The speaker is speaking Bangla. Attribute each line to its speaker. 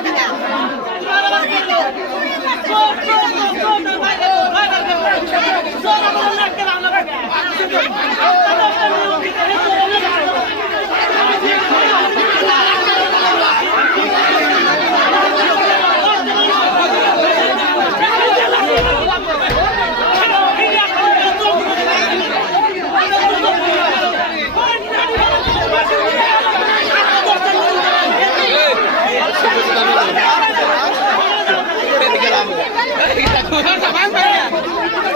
Speaker 1: Gracias.
Speaker 2: 哎呀！上班去。